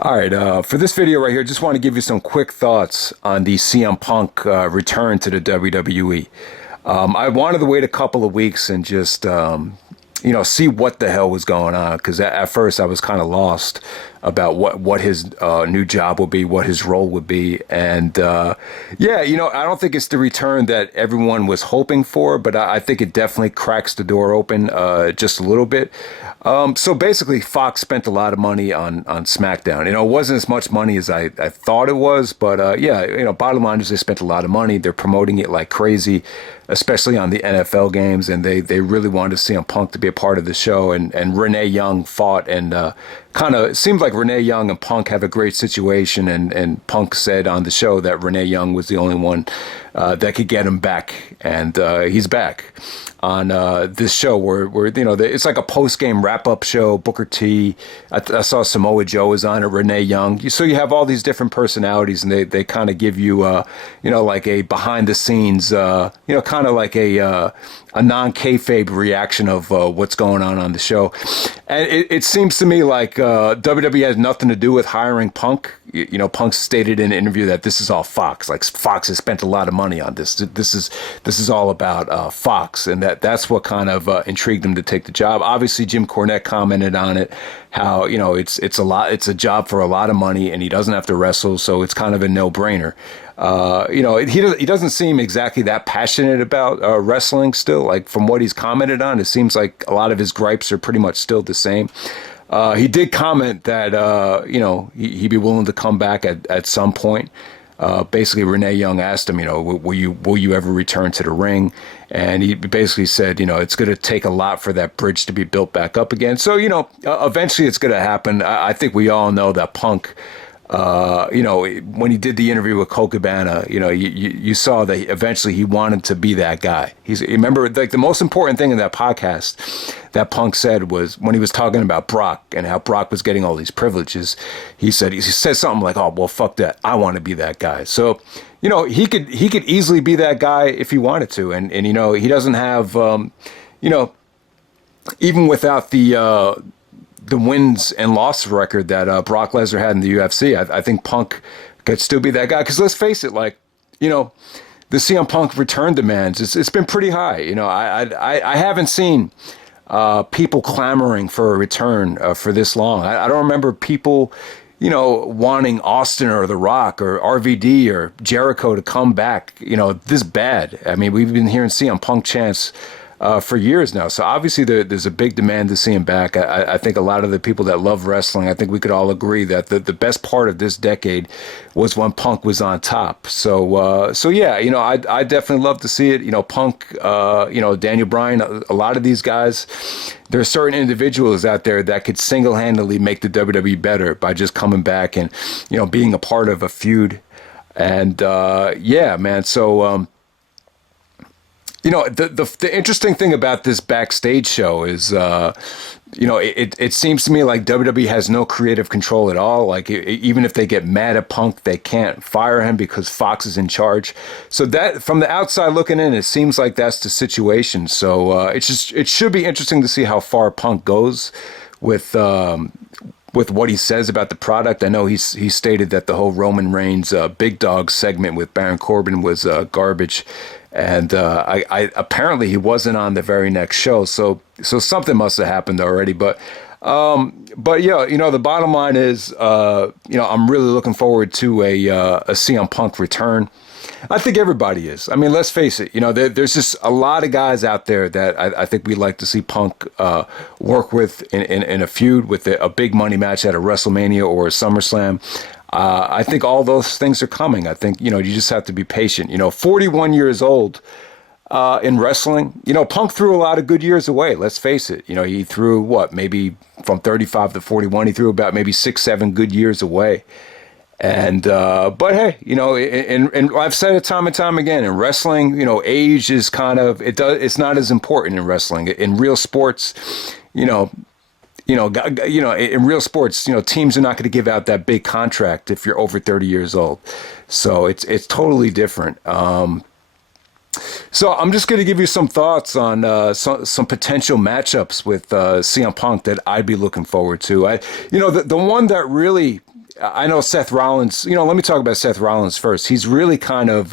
All right, for this video right here, just want to give you some quick thoughts on the CM Punk return to the WWE. I wanted to wait a couple of weeks and just, see what the hell was going on, because at first I was kind of lost about what his new job would be, what his role would be. And I don't think it's the return that everyone was hoping for, but I think it definitely cracks the door open just a little bit. So basically, Fox spent a lot of money on SmackDown. It wasn't as much money as I thought it was, but bottom line is they spent a lot of money. They're promoting it like crazy, especially on the NFL games, and they really wanted CM Punk to be a part of the show. And Renee Young fought, and it seems like Renee Young and Punk have a great situation. And Punk said on the show that Renee Young was the only one that could get him back, and he's back on this show where it's like a post-game wrap-up show. Booker T, I saw Samoa Joe is on it, Renee Young. So you have all these different personalities, and they kind of give you, like a behind-the-scenes, kind of like a non-kayfabe reaction of what's going on the show. And it seems to me like WWE has nothing to do with hiring Punk. Punk stated in an interview that this is all Fox. Like, Fox has spent a lot of money on this. This is all about Fox, and that's what kind of intrigued him to take the job. Obviously, Jim Cornette commented on it, how it's a job for a lot of money, and he doesn't have to wrestle, so it's kind of a no-brainer. He doesn't seem exactly that passionate about wrestling still. Like, from what he's commented on, it seems like a lot of his gripes are pretty much still the same. He did comment that he'd be willing to come back at some point. Basically, Renee Young asked him, will you ever return to the ring? And he basically said, it's going to take a lot for that bridge to be built back up again. So, eventually it's going to happen. I think we all know that Punk, when he did the interview with Cole Cabana, you saw that eventually he wanted to be that guy. Remember, like, the most important thing in that podcast that Punk said was when he was talking about Brock and how Brock was getting all these privileges. He said something like, "Oh, well, fuck that. I want to be that guy." So, he could easily be that guy if he wanted to, and he doesn't have, even without the wins and loss record that Brock Lesnar had in the UFC, I think Punk could still be that guy. Because let's face it, the CM Punk return demands, it's been pretty high. I haven't seen people clamoring for a return for this long. I don't remember people, wanting Austin or The Rock or RVD or Jericho to come back, this bad. I mean, we've been hearing CM Punk chants for years now. So obviously there's a big demand to see him back. I think a lot of the people that love wrestling, I think we could all agree that the best part of this decade was when Punk was on top. So I definitely love to see it. Punk, Daniel Bryan, a lot of these guys, there are certain individuals out there that could single-handedly make the WWE better by just coming back and, being a part of a feud. And man, so the interesting thing about this Backstage show is, it seems to me like WWE has no creative control at all. Like, even if they get mad at Punk, they can't fire him because Fox is in charge. So that, from the outside looking in, it seems like that's the situation. So it should be interesting to see how far Punk goes with what he says about the product. I know he stated that the whole Roman Reigns Big Dog segment with Baron Corbin was garbage. And I apparently he wasn't on the very next show, so something must have happened already. But the bottom line is, I'm really looking forward to a CM Punk return. I think everybody is. I mean, let's face it. There's just a lot of guys out there that I think we'd like to see Punk work with in a feud, with a big money match at a WrestleMania or a SummerSlam. I think all those things are coming. I think, you just have to be patient. 41 years old in wrestling, Punk threw a lot of good years away. Let's face it. He threw maybe from 35 to 41, he threw about maybe 6-7 good years away. And, but hey, and I've said it time and time again, in wrestling, age is it's not as important in wrestling. In real sports, in real sports, teams are not going to give out that big contract if you're over 30 years old. So it's totally different. So I'm just going to give you some thoughts on some potential matchups with CM Punk that I'd be looking forward to. The one that really I know Seth Rollins, let me talk about Seth Rollins first. He's really kind of,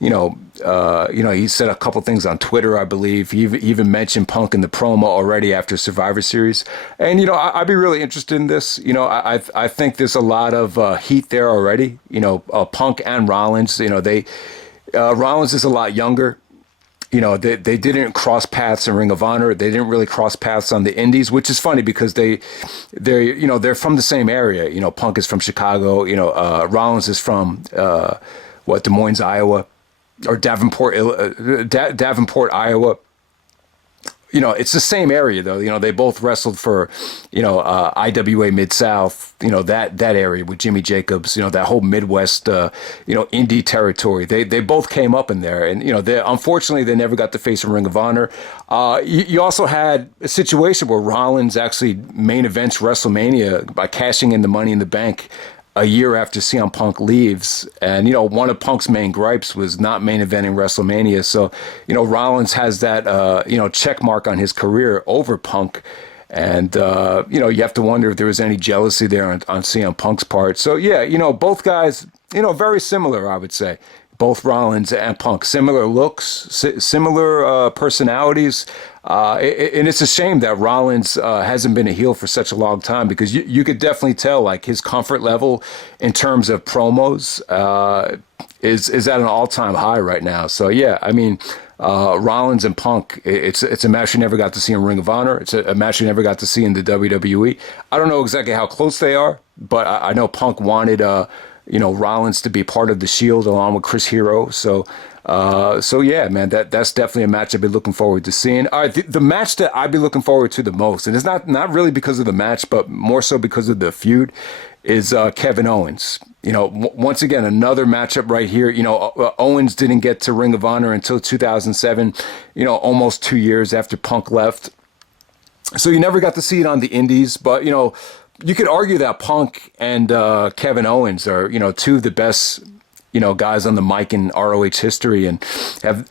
he said a couple things on Twitter, I believe. He even mentioned Punk in the promo already after Survivor Series. And, I'd be really interested in this. I think there's a lot of heat there already. Punk and Rollins, Rollins is a lot younger. They didn't cross paths in Ring of Honor. They didn't really cross paths on the Indies, which is funny because they're from the same area. Punk is from Chicago. Rollins is from Des Moines, Iowa, or Davenport, Iowa. It's the same area though. They both wrestled for, IWA Mid-South, that area with Jimmy Jacobs, that whole Midwest, indie territory. They both came up in there, and unfortunately they never got to face a Ring of Honor. You also had a situation where Rollins actually main events WrestleMania by cashing in the Money in the Bank a year after CM Punk leaves. And, one of Punk's main gripes was not main eventing WrestleMania. So, Rollins has that, check mark on his career over Punk. And, you have to wonder if there was any jealousy there on CM Punk's part. So, yeah, both guys, very similar, I would say. Both Rollins and Punk, similar looks, similar personalities. And it's a shame that Rollins hasn't been a heel for such a long time, because you could definitely tell like his comfort level in terms of promos is at an all-time high right now. So, yeah, I mean, Rollins and Punk, it's a match you never got to see in Ring of Honor. It's a match you never got to see in the WWE. I don't know exactly how close they are, but I know Punk wanted Rollins to be part of the Shield along with Chris Hero. So yeah, man, that's definitely a match I'd be looking forward to seeing. All right, the match that I'd be looking forward to the most, and it's not really because of the match, but more so because of the feud, is Kevin Owens. Once again, another matchup right here. Owens didn't get to Ring of Honor until 2007, almost 2 years after Punk left. So you never got to see it on the Indies, but, you could argue that Punk and Kevin Owens are, two of the best, guys on the mic in ROH history, and have,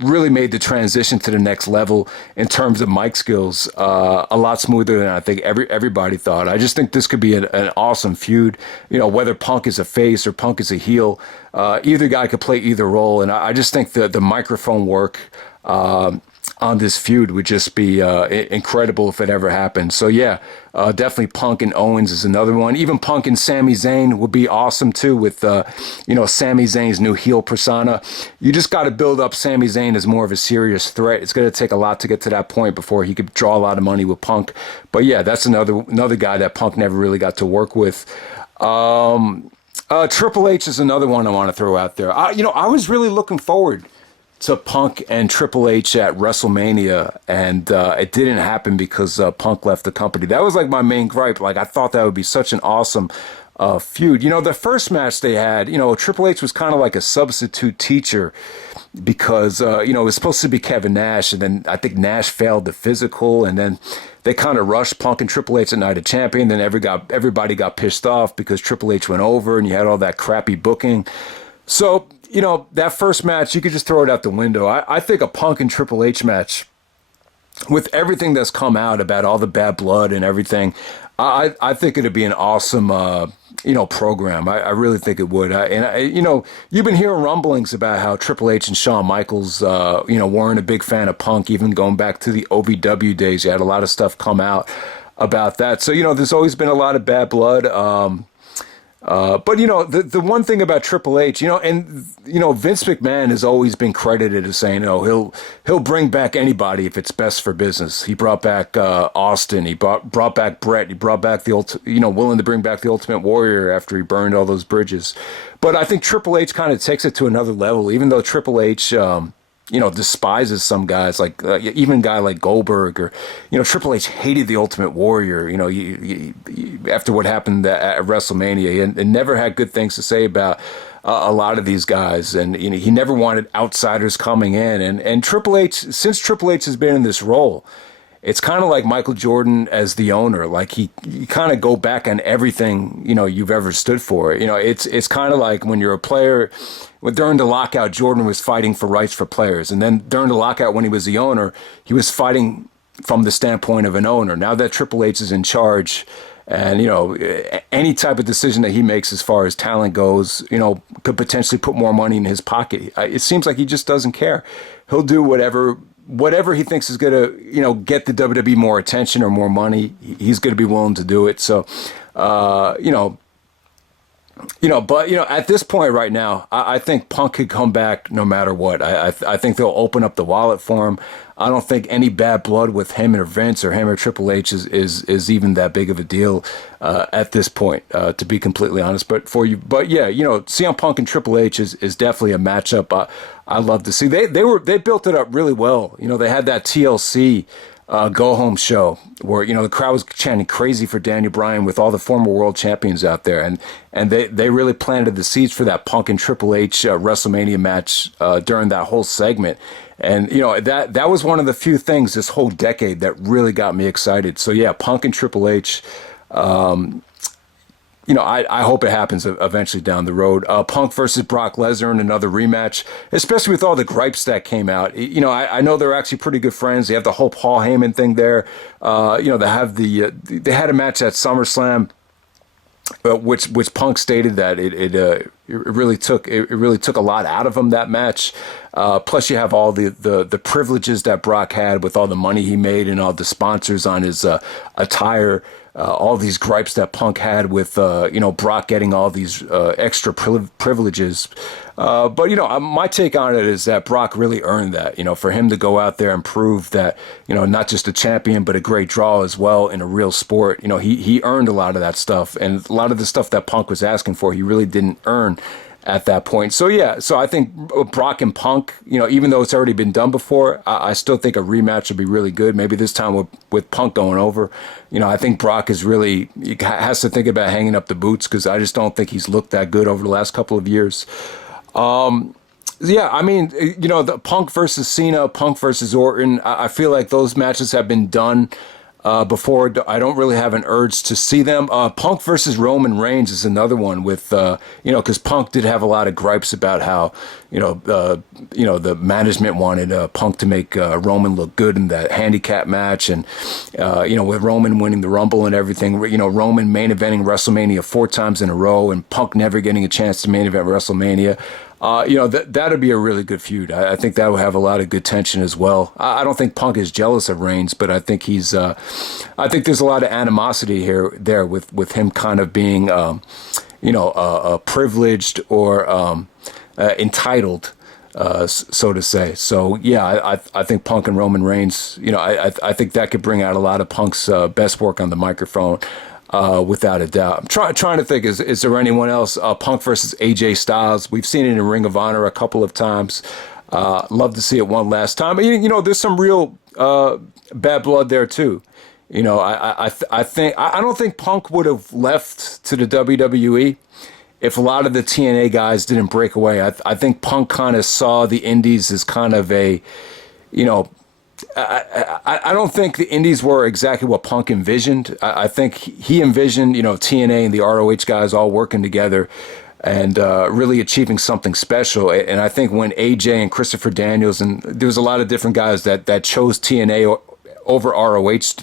really made the transition to the next level in terms of mic skills a lot smoother than I think everybody thought. I just think this could be an awesome feud. Whether Punk is a face or Punk is a heel, either guy could play either role, and I just think the microphone work on this feud would just be incredible if it ever happened. So yeah, definitely Punk and Owens is another one. Even Punk and Sami Zayn would be awesome too, with Sami Zayn's new heel persona. You just got to build up Sami Zayn as more of a serious threat. It's going to take a lot to get to that point before he could draw a lot of money with Punk. But yeah, that's another guy that Punk never really got to work with. Triple H is another one I want to throw out there. I was really looking forward to Punk and Triple H at WrestleMania, and it didn't happen because Punk left the company. That was like my main gripe. Like, I thought that would be such an awesome feud. The first match they had, Triple H was kind of like a substitute teacher, because it was supposed to be Kevin Nash, and then I think Nash failed the physical, and then they kind of rushed Punk and Triple H at Night of Champion. Then everybody got pissed off because Triple H went over, and you had all that crappy booking. So, that first match, you could just throw it out the window. I think a Punk and Triple H match, with everything that's come out about all the bad blood and everything, I think it'd be an awesome, program. I really think it would. You've been hearing rumblings about how Triple H and Shawn Michaels, weren't a big fan of Punk, even going back to the OVW days. You had a lot of stuff come out about that. So, there's always been a lot of bad blood. But the one thing about Triple H, and Vince McMahon has always been credited as saying, he'll bring back anybody if it's best for business. He brought back Austin. He brought back Brett. He brought back willing to bring back the Ultimate Warrior after he burned all those bridges. But I think Triple H kind of takes it to another level, even though Triple H, despises some guys, like even a guy like Goldberg, or, Triple H hated the Ultimate Warrior, after what happened at WrestleMania, and never had good things to say about a lot of these guys. And he never wanted outsiders coming in. And Triple H, since Triple H has been in this role, it's kind of like Michael Jordan as the owner. Like you kind of go back on everything, you've ever stood for. It's kind of like when you're a player. During the lockout, Jordan was fighting for rights for players. And then during the lockout, when he was the owner, he was fighting from the standpoint of an owner. Now that Triple H is in charge And, any type of decision that he makes as far as talent goes, could potentially put more money in his pocket. It seems like he just doesn't care. He'll do whatever he thinks is going to, get the WWE more attention or more money. He's going to be willing to do it. So, but at this point right now, I think Punk could come back no matter what. I think they'll open up the wallet for him. I don't think any bad blood with him or Vince or him or Triple H is even that big of a deal at this point, to be completely honest. But yeah, CM Punk and Triple H is definitely a matchup I love to see. They built it up really well. They had that TLC go home show where the crowd was chanting crazy for Daniel Bryan with all the former world champions out there, and they really planted the seeds for that Punk and Triple H WrestleMania match during that whole segment. And that was one of the few things this whole decade that really got me excited. So yeah, Punk and Triple H. I hope it happens eventually down the road. Punk versus Brock Lesnar in another rematch, especially with all the gripes that came out. I know they're actually pretty good friends. They have the whole Paul Heyman thing there. They had a match at SummerSlam, which Punk stated that it really took a lot out of him, that match. Plus, you have all the privileges that Brock had with all the money he made and all the sponsors on his attire. All these gripes that Punk had with Brock getting all these extra privileges. But my take on it is that Brock really earned that. For him to go out there and prove that not just a champion but a great draw as well in a real sport. He earned a lot of that stuff, and a lot of the stuff that Punk was asking for, he really didn't earn at that point. So yeah, so I think Brock and Punk, even though it's already been done before, I still think a rematch would be really good. Maybe this time with Punk going over. I think Brock has to think about hanging up the boots, because I just don't think he's looked that good over the last couple of years. Yeah, I mean, the Punk versus Cena, Punk versus Orton, I feel like those matches have been done before. I don't really have an urge to see them. Punk versus Roman Reigns is another one with, because Punk did have a lot of gripes about how, the management wanted Punk to make Roman look good in that handicap match. And, with Roman winning the Rumble and everything, Roman main eventing WrestleMania 4 times in a row and Punk never getting a chance to main event WrestleMania. That'd be a really good feud. I think that would have a lot of good tension as well. I don't think Punk is jealous of Reigns, but I think I think there's a lot of animosity there with him kind of being, privileged or entitled, so to say. So yeah, I think Punk and Roman Reigns, I think that could bring out a lot of Punk's best work on the microphone. Without a doubt. I'm trying to think, is there anyone else? Punk versus AJ Styles. We've seen it in Ring of Honor a couple of times. Love to see it one last time. There's some real bad blood there too. I don't think Punk would have left to the WWE if a lot of the TNA guys didn't break away. I think Punk kind of saw the Indies as kind of a, I don't think the Indies were exactly what Punk envisioned. I think he envisioned, TNA and the ROH guys all working together and really achieving something special. And I think when AJ and Christopher Daniels, and there was a lot of different guys that chose TNA over ROH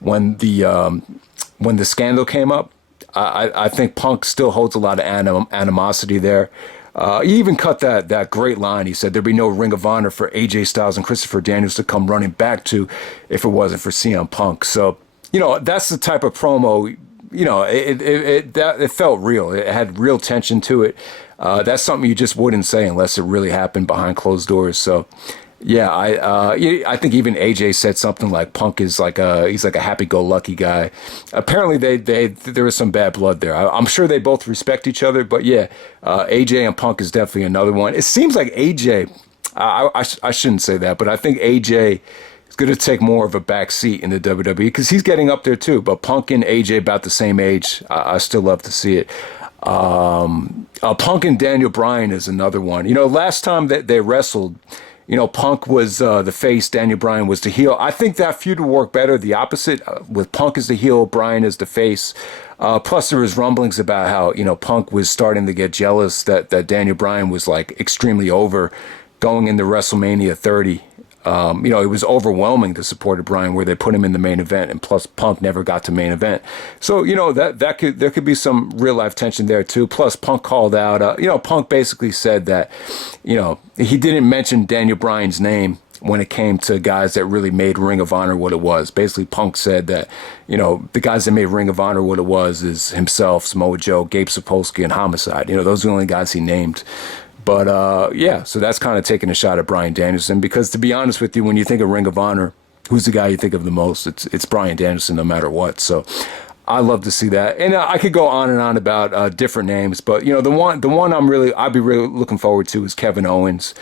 when the scandal came up, I think Punk still holds a lot of animosity there. He even cut that great line. He said there'd be no Ring of Honor for AJ Styles and Christopher Daniels to come running back to if it wasn't for CM Punk. So, that's the type of promo, it felt real. It had real tension to it. That's something you just wouldn't say unless it really happened behind closed doors. So, yeah, I think even AJ said something like Punk is he's like a happy-go-lucky guy. Apparently, there was some bad blood there. I'm sure they both respect each other, but yeah, AJ and Punk is definitely another one. It seems like AJ, I shouldn't say that, but I think AJ is going to take more of a back seat in the WWE because he's getting up there too. But Punk and AJ about the same age. I still love to see it. Punk and Daniel Bryan is another one. Last time that they wrestled, Punk was the face, Daniel Bryan was the heel. I think that feud would work better the opposite, with Punk as the heel, Bryan as the face. Plus, there was rumblings about how, Punk was starting to get jealous that Daniel Bryan was, extremely over going into WrestleMania 30. It was overwhelming, the support of Bryan, where they put him in the main event, and plus Punk never got to main event. So, there could be some real life tension there too. Plus Punk called out, Punk basically said that, he didn't mention Daniel Bryan's name when it came to guys that really made Ring of Honor what it was. Basically, Punk said that, the guys that made Ring of Honor what it was is himself, Samoa Joe, Gabe Sapolsky, and Homicide. Those are the only guys he named. But, so that's kind of taking a shot at Bryan Danielson, because to be honest with you, when you think of Ring of Honor, who's the guy you think of the most? It's Bryan Danielson, no matter what. So I love to see that. And I could go on and on about different names, but, the one I'd be really looking forward to is Kevin Owens.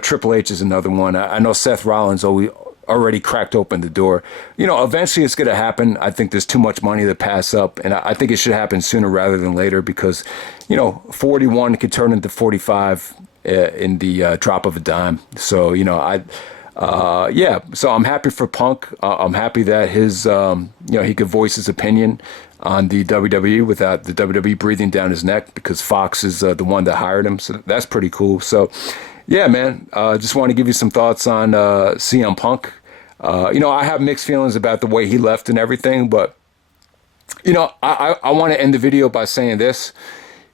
Triple H is another one. I know Seth Rollins already cracked open the door. Eventually it's going to happen. I think there's too much money to pass up, and I think it should happen sooner rather than later, because 41 could turn into 45 in the drop of a dime. So so I'm happy for Punk. I'm happy that his he could voice his opinion on the WWE without the WWE breathing down his neck, because Fox is the one that hired him. So that's pretty cool. So yeah, man, just want to give you some thoughts on CM Punk. I have mixed feelings about the way he left and everything, but, I want to end the video by saying this.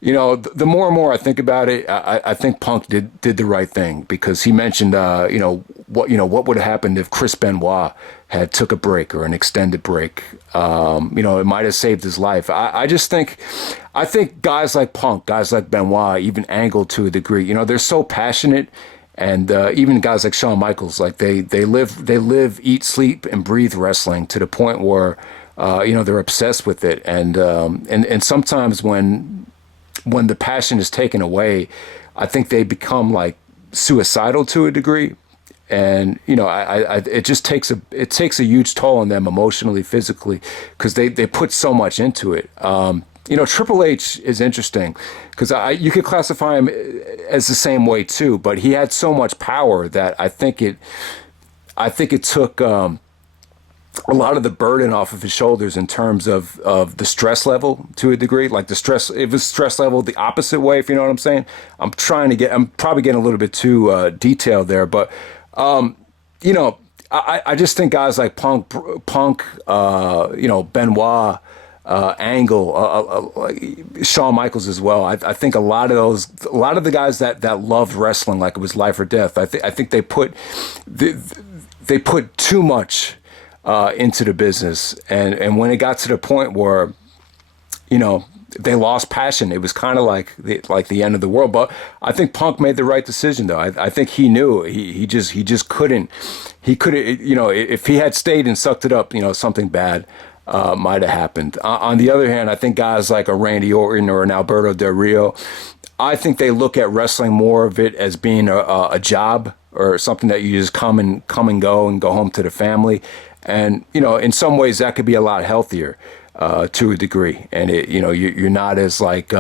The more and more I think about it, I think Punk did the right thing, because he mentioned, what would have happened if Chris Benoit had took a break or an extended break. It might have saved his life. I think guys like Punk, guys like Benoit, even Angle to a degree, they're so passionate. And even guys like Shawn Michaels, like they live, eat, sleep, and breathe wrestling to the point where, they're obsessed with it. And sometimes when the passion is taken away, I think they become like suicidal to a degree. And, it just takes a huge toll on them emotionally, physically, because they put so much into it. Triple H is interesting, because you could classify him as the same way too, but he had so much power that I think it took a lot of the burden off of his shoulders in terms of the stress level to a degree. Like it was stress level the opposite way, if you know what I'm saying. I'm probably getting a little bit too detailed there, but I just think guys like Punk, Benoit, Angle, Shawn Michaels as well. I think a lot of the guys that loved wrestling like it was life or death. I think they put too much into the business, and when it got to the point where they lost passion, it was kind of like the end of the world. But I think Punk made the right decision, though. I think he knew he just couldn't. He couldn't. If he had stayed and sucked it up, something bad might have happened. On the other hand, I think guys like a Randy Orton or an Alberto Del Rio, I think they look at wrestling more of it as being a job, or something that you just come and go home to the family. And, in some ways that could be a lot healthier to a degree. And you're not as like,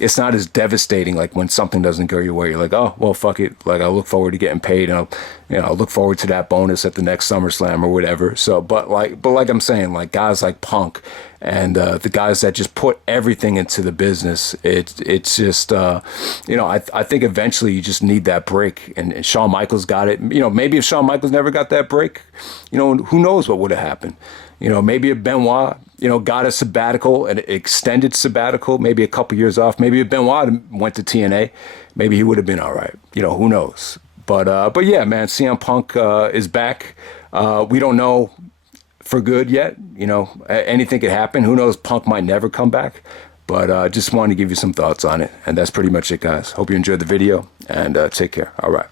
it's not as devastating. Like when something doesn't go your way, you're like, oh, well, fuck it. Like I look forward to getting paid, and I'll look forward to that bonus at the next SummerSlam or whatever. So, but like I'm saying, like guys like Punk and the guys that just put everything into the business, it's just, I think eventually you just need that break. And Shawn Michaels got it. Maybe if Shawn Michaels never got that break, who knows what would have happened. Maybe if Benoit, got a sabbatical, an extended sabbatical, maybe a couple years off. Maybe if Benoit went to TNA, maybe he would have been all right. Who knows? But yeah, man, CM Punk is back. We don't know for good yet. Anything could happen. Who knows? Punk might never come back. But just wanted to give you some thoughts on it. And that's pretty much it, guys. Hope you enjoyed the video, and take care. All right.